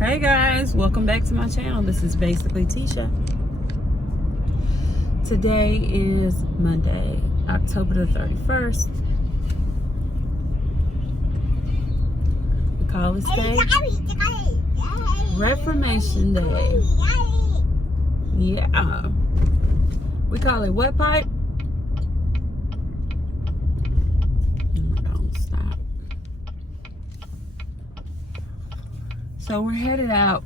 Hey guys, welcome back to my channel. This is basically Tee Sha. Today is Monday, October the 31st. We call this day Reformation Day. Yeah. We call it wet pipe. Don't stop. So we're headed out.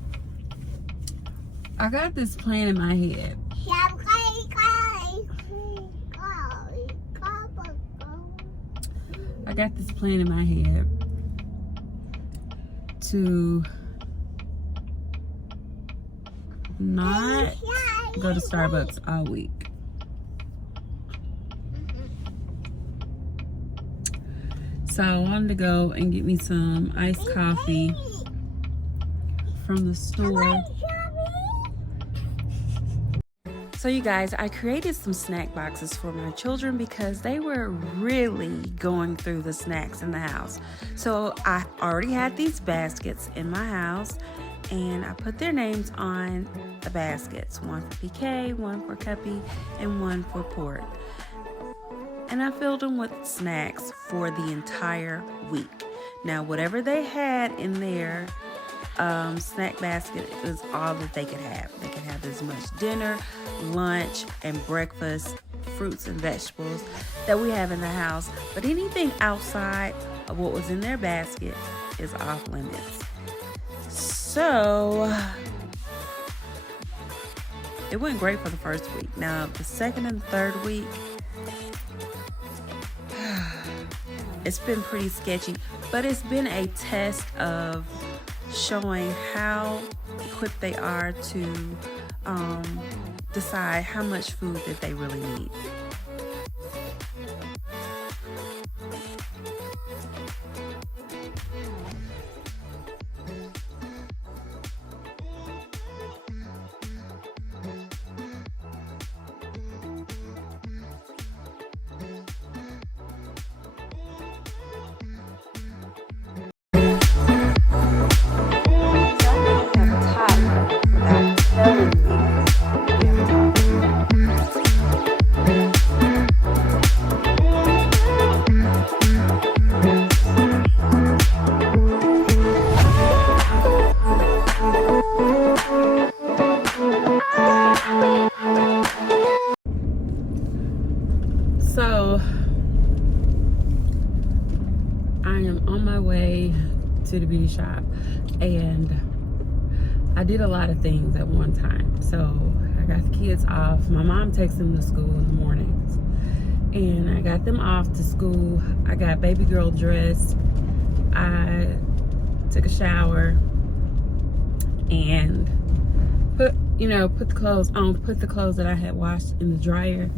I got this plan in my head. I got this plan in my head to not go to Starbucks all week. So I wanted to go and get me some iced coffee from the store. So you guys, I created some snack boxes for my children because they were really going through the snacks in the house. So I already had these baskets in my house and I put their names on the baskets. One for PK, one for Cuppy, and one for Port. And I filled them with snacks for the entire week. Now whatever they had in their snack basket is all that they could have. They could have as much dinner, lunch, and breakfast, fruits and vegetables that we have in the house. But anything outside of what was in their basket is off limits. So it went great for the first week. Now the second and third week, it's been pretty sketchy, but it's been a test of showing how equipped they are to decide how much food that they really need. So I am on my way to the beauty shop and I did a lot of things at one time. So I got the kids off. My mom takes them to school in the mornings and I got them off to school. I got baby girl dressed. I took a shower and put the clothes on, put the clothes that I had washed in the dryer,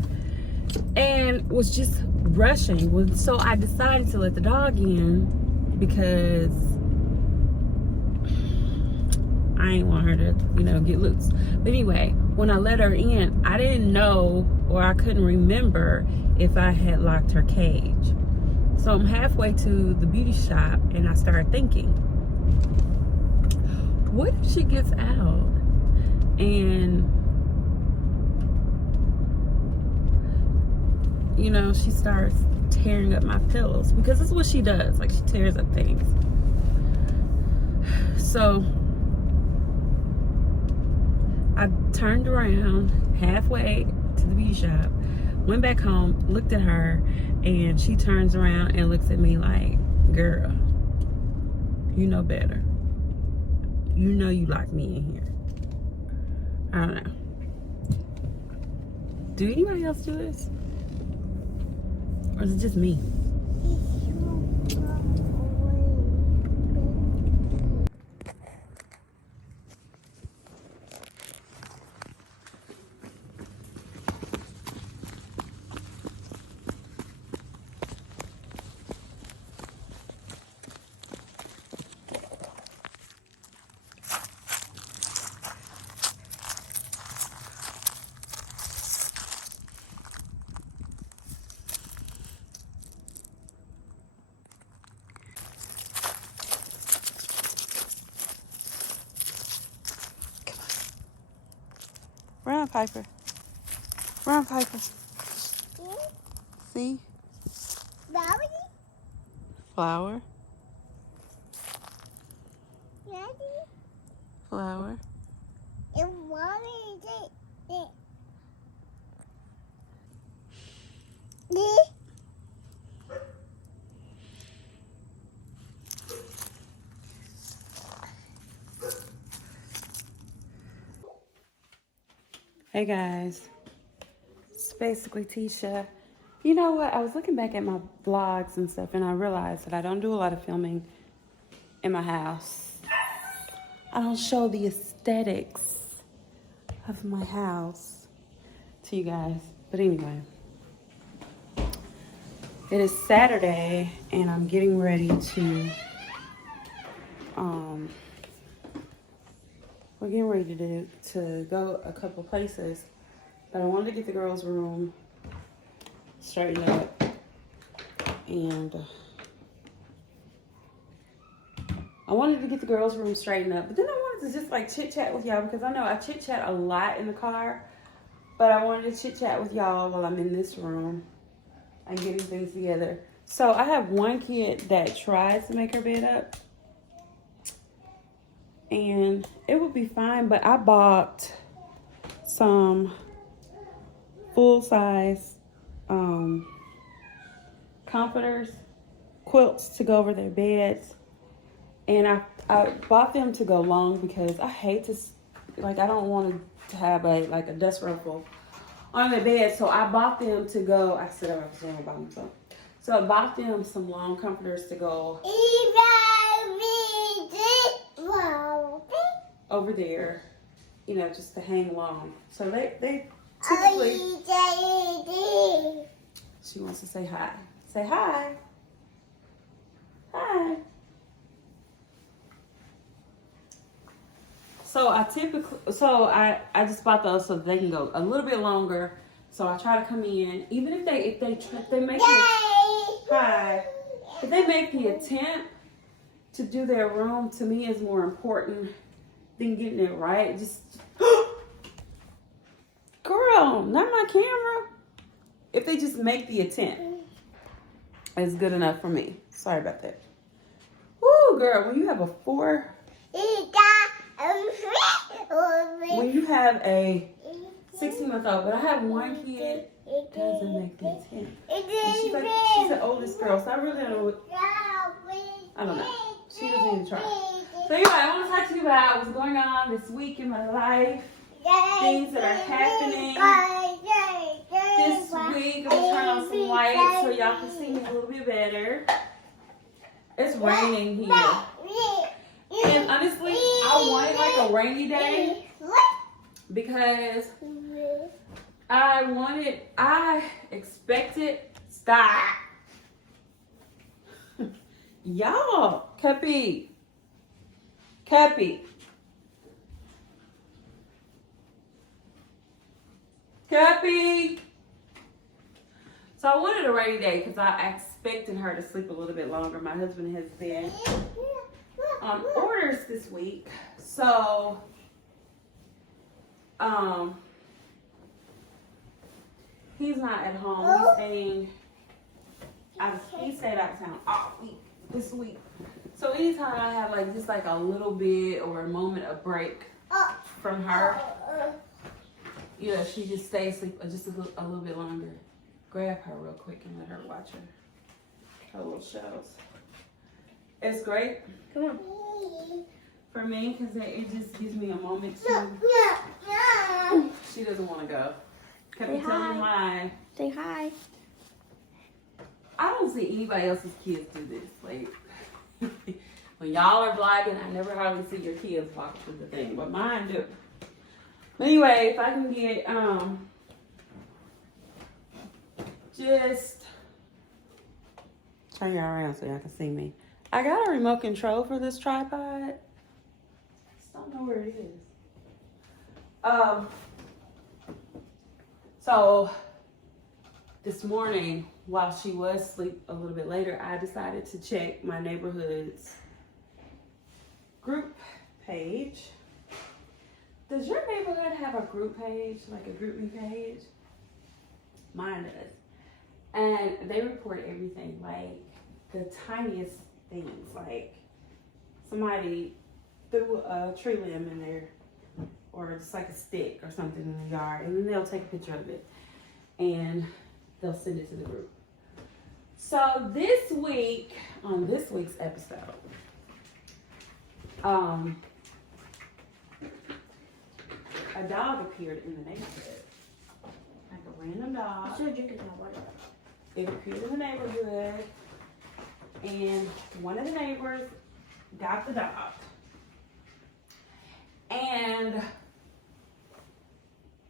and was just rushing. So I decided to let the dog in because I ain't want her to, get loose. But anyway, when I let her in, I didn't know, or I couldn't remember if I had locked her cage. So I'm halfway to the beauty shop and I started thinking, what if she gets out and she starts tearing up my pillows? Because that's what she does. Like, she tears up things. So I turned around halfway to the beauty shop, went back home, looked at her, and she turns around and looks at me like, girl, you know better. You know you locked me in here. I don't know. Do anybody else do this? Or is it just me? Piper. Run, Piper. See? Flower. Flower. Hey guys, it's basically Tee Sha. You know what? I was looking back at my vlogs and stuff, and I realized that I don't do a lot of filming in my house. I don't show the aesthetics of my house to you guys. But anyway, it is Saturday, and I'm getting ready to we're getting ready to go a couple places, but I wanted to get the girls' room straightened up, and but then I wanted to just like chit chat with y'all, because I know I chit chat a lot in the car, but I wanted to chit chat with y'all while I'm in this room and getting things together. So I have one kid that tries to make her bed up, and it would be fine, but I bought some full-size comforters, quilts to go over their beds, and I bought them to go long because I hate to, like, I don't want to have a dust ruffle on their bed, so I bought them to go. I said I was going to buy them some. So I bought them some long comforters to go over there, you know, just to hang long. So they typically, she wants to say hi. Say hi. Hi. So I just bought those so they can go a little bit longer. So I try to come in, even if they make hi. If they make the attempt to do their room, to me is more important than getting it right. Just girl, not my camera. If they just make the attempt, it's good enough for me. Sorry about that. Woo, girl, when you have a 16-month-old, but I have one kid doesn't make the attempt. And she's the oldest girl, so I really don't know. I don't know. She doesn't even try. So anyway, I want to talk to you about what's going on this week in my life, things that are happening this week. I'm gonna turn on some lights so y'all can see me a little bit better. It's raining here, and honestly, I wanted like a rainy day because I expected, stop. Y'all, Cappy. So I wanted a rainy day because I expected her to sleep a little bit longer. My husband has been on orders this week, so he's not at home. He stayed out of town all week this week. So anytime I have like just like a little bit or a moment of break from her, you know, she just stays asleep just a little bit longer. Grab her real quick and let her watch her little shows. It's great. Come on. For me, because it just gives me a moment to. She doesn't want to go. Can you tell me why? Say hi. I don't see anybody else's kids do this. Like, when y'all are vlogging, I never hardly see your kids walk through the thing, but mine do. But anyway, if I can get just turn y'all around so y'all can see me. I got a remote control for this tripod. Just don't know where it is. So this morning, while she was asleep a little bit later, I decided to check my neighborhood's group page Does your neighborhood have a group page, like a group me page? Mine does. And they report everything, like the tiniest things, like somebody threw a tree limb in there, or just like a stick or something in the yard, and then they'll take a picture of it and they'll send it to the group. So this week, on this week's episode, a dog appeared in the neighborhood. Like a random dog. It appeared in the neighborhood, and one of the neighbors got the dog. And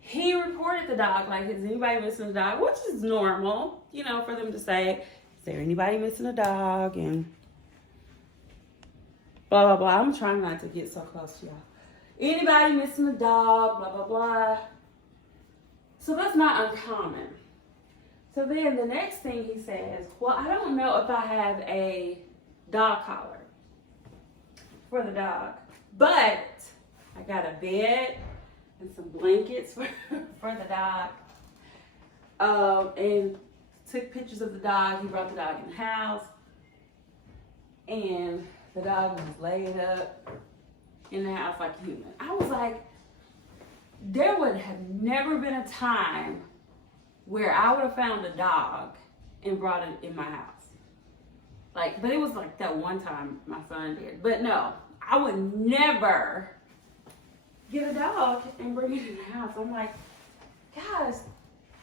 he reported the dog, like, is anybody missing a dog? Which is normal, you know, for them to say, is there anybody missing a dog? And blah, blah, blah. I'm trying not to get so close to y'all. Anybody missing a dog, blah, blah, blah. So that's not uncommon. So then the next thing he says, well, I don't know if I have a dog collar for the dog, but I got a bed and some blankets for the dog. And took pictures of the dog. He brought the dog in the house, and the dog was laid up in the house like a human. I was like, there would have never been a time where I would have found a dog and brought it in my house. Like, but it was like that one time my son did. But no, I would never get a dog and bring it in the house. I'm like, guys,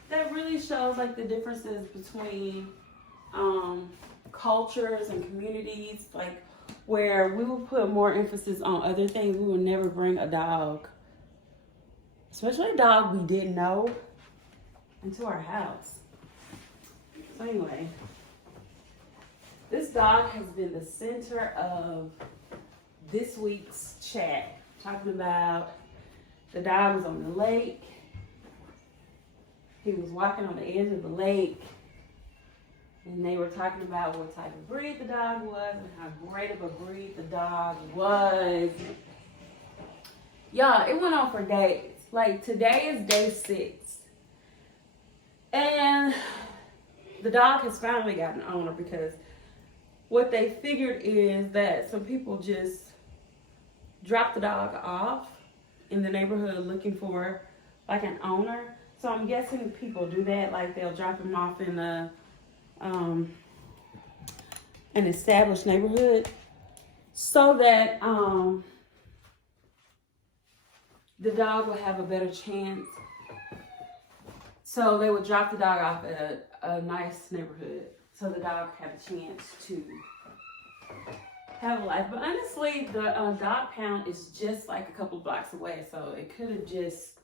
that really shows like the differences between cultures and communities, like where we will put more emphasis on other things. We will never bring a dog, especially a dog we didn't know, into our house. So anyway, this dog has been the center of this week's chat, talking about the dog was on the lake. He was walking on the edge of the lake, and they were talking about what type of breed the dog was and how great of a breed the dog was. Y'all, it went on for days. Like, today is day 6. And the dog has finally got an owner, because what they figured is that some people just dropped the dog off in the neighborhood looking for like an owner. So I'm guessing people do that, like they'll drop him off in an established neighborhood so that the dog will have a better chance. So they would drop the dog off at a nice neighborhood so the dog had a chance to have a life. But honestly, the dog pound is just like a couple blocks away, so it could have just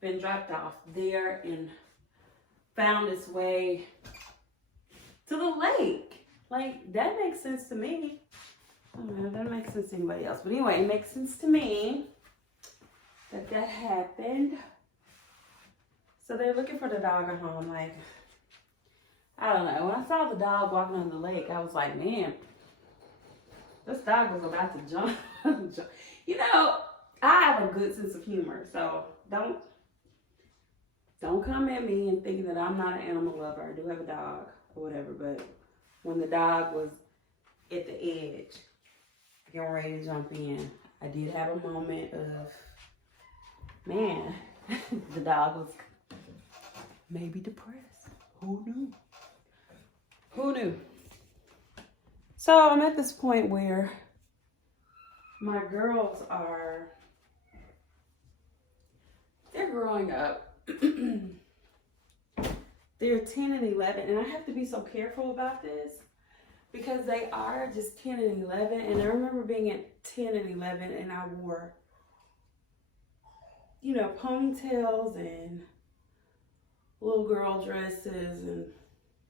been dropped off there and found its way to the lake. Like, that makes sense to me. I don't know if that makes sense to anybody else, but anyway, it makes sense to me that happened. So they're looking for the dog at home. Like, I don't know. When I saw the dog walking on the lake, I was like, man, this dog was about to jump. You know, I have a good sense of humor, so don't come at me and thinking that I'm not an animal lover. I do have a dog or whatever, but when the dog was at the edge, getting ready to jump in, I did have a moment of, man, the dog was maybe depressed. Who knew? Who knew? So I'm at this point where my girls they're growing up. They're 10 and 11, and I have to be so careful about this because they are just 10 and 11. And I remember being at 10 and 11 and I wore, you know, ponytails and little girl dresses and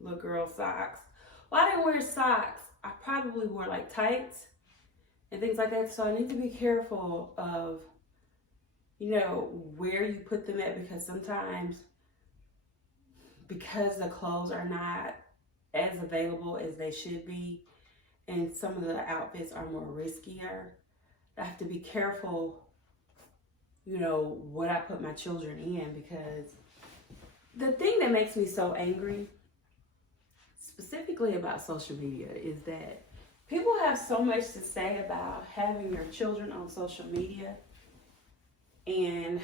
little girl socks. Well, I didn't wear socks. I probably wore like tights and things like that. So I need to be careful of, you know, where you put them at, because sometimes, because the clothes are not as available as they should be, and some of the outfits are more riskier, I have to be careful what I put my children in, because the thing that makes me so angry, specifically about social media, is that people have so much to say about having your children on social media and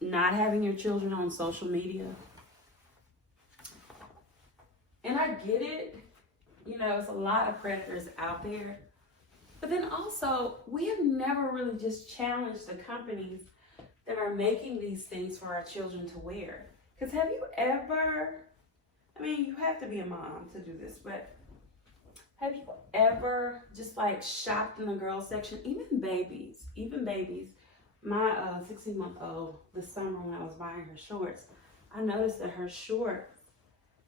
not having your children on social media. And I get it. There's a lot of predators out there. But then also, we have never really just challenged the companies that are making these things for our children to wear. Because have you ever, you have to be a mom to do this, but have you ever just like shopped in the girls section? Even babies. My 16-month-old, this summer when I was buying her shorts, I noticed that her shorts,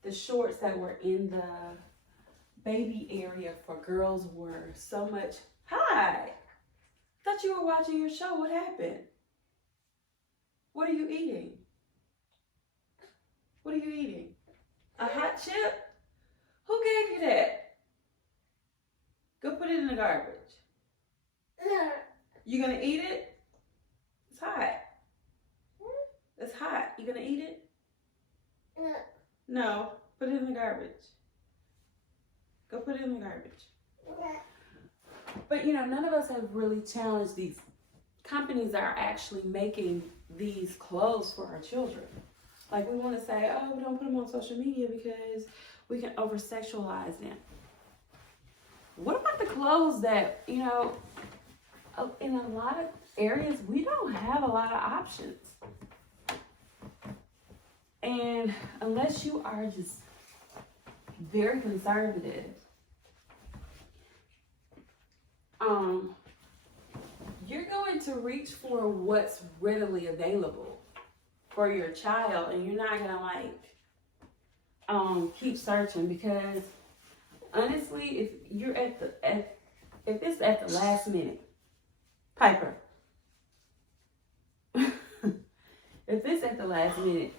the shorts that were in the baby area for girls, were so much. Hi! Thought you were watching your show. What happened? What are you eating? What are you eating? A hot chip? Who gave you that? Go put it in the garbage. You gonna eat it? It's hot. It's hot. You gonna eat it? No. Put it in the garbage. Go put it in the garbage. But none of us have really challenged these companies that are actually making these clothes for our children. Like, we want to say, oh, we don't put them on social media because we can over-sexualize them. What about the clothes that, in a lot of areas, we don't have a lot of options. And unless you are just very conservative, you're going to reach for what's readily available for your child, and you're not gonna keep searching, because honestly, if you're if it's at the last minute, Piper, if it's at the last minute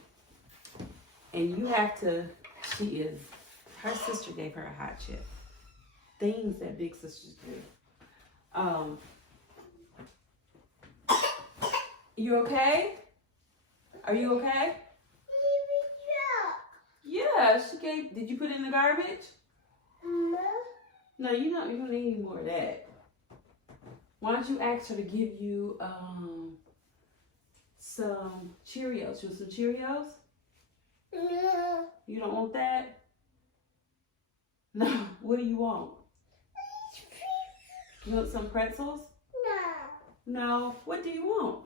and you have to, her sister gave her a hot chip. Things that big sisters do. You okay? Are you okay? Yeah, she gave. Did you put it in the garbage? No, you don't need any more of that. Why don't you ask her to give you some Cheerios? You want some Cheerios? No. You don't want that? No. What do you want? You want some pretzels? No. No. What do you want?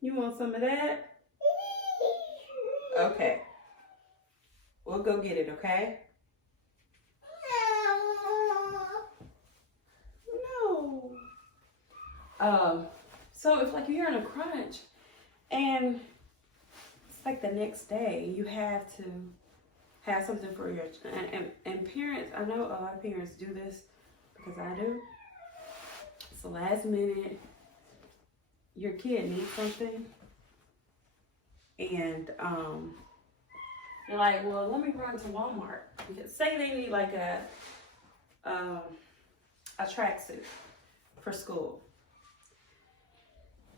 You want some of that? Okay. We'll go get it, okay? No. So if you're in a crunch and it's like the next day, you have to have something for your, and parents, I know a lot of parents do this because I do. It's the last minute, your kid needs something, and you're like, well, let me run to Walmart. Say they need like a tracksuit for school,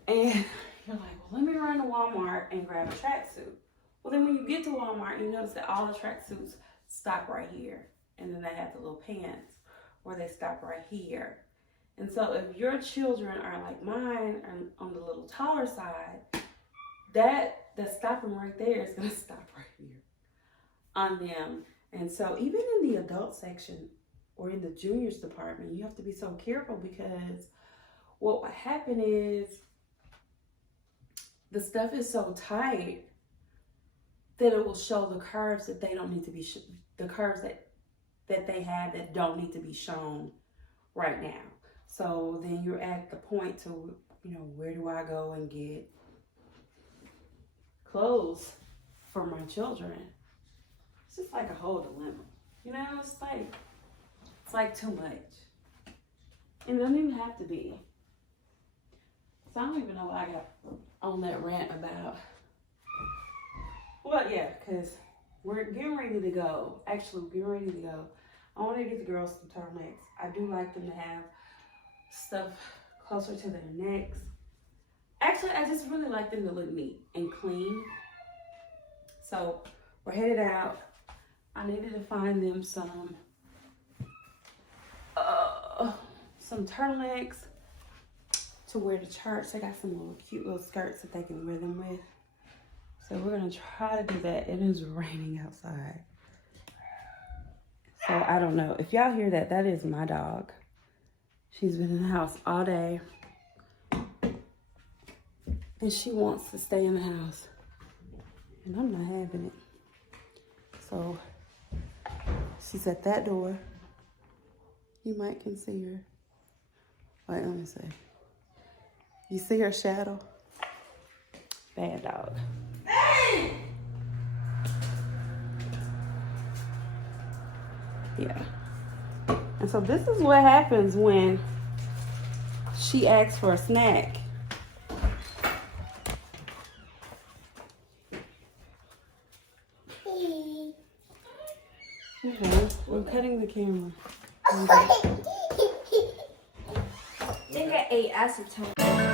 and you're like, well, let me run to Walmart and grab a tracksuit. Well, then when you get to Walmart, you notice that all the tracksuits stop right here, and then they have the little pants where they stop right here. And so if your children are like mine, are on the little taller side, that's stopping right there is going to stop right here on them. And so even in the adult section or in the juniors department, you have to be so careful, because what would happen is the stuff is so tight that it will show the curves that they don't need to be, the curves that they have that don't need to be shown right now. So then you're at the point to, where do I go and get clothes for my children? It's just like a whole dilemma. It's like too much. And it doesn't even have to be. So I don't even know what I got on that rant about. Well, yeah, because we're getting ready to go. Actually, we're getting ready to go I want to get the girls some turtlenecks. I do like them to have stuff closer to their necks. Actually, I just really like them to look neat and clean. So we're headed out. I needed to find them some turtlenecks to wear to church. They got some little cute little skirts that they can wear them with. So we're gonna try to do that. It is raining outside. So I don't know. If y'all hear that, that is my dog. She's been in the house all day. And she wants to stay in the house. And I'm not having it. So she's at that door. You might can see her. Wait, let me see. You see her shadow? Bad dog. Yeah. And so this is what happens when she asks for a snack. Okay, I'm cutting the camera. I think I ate acetone.